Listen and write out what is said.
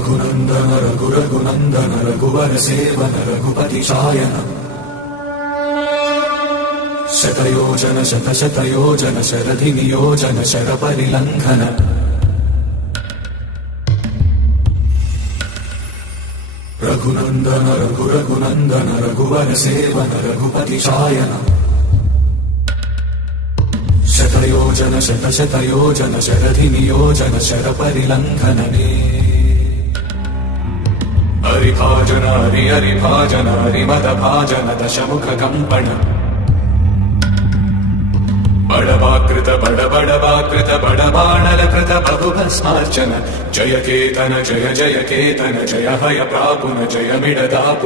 रघुनन्दन रघुरघुनन्दन रघुवर seven Raghupati Shayan शतयोजन शतशतयोजन शरधि नियोजन शरपरिलङ्घन रघुनन्दन रघुरघुनन्दन रघुवर seven Raghupati Shayan शतयोजन शतशतयोजन शरधि नियोजन शरपरिलङ्घनने हरिभाजन हरिभाजन हरिमदभाजन दशमुख कम्पण बड़वाकृत बड़बड़वाकृत बड़बाणलकृत बहुभस्मार्चन जय केतन जय जय केतन जय हय प्रापुन जय मिडदापु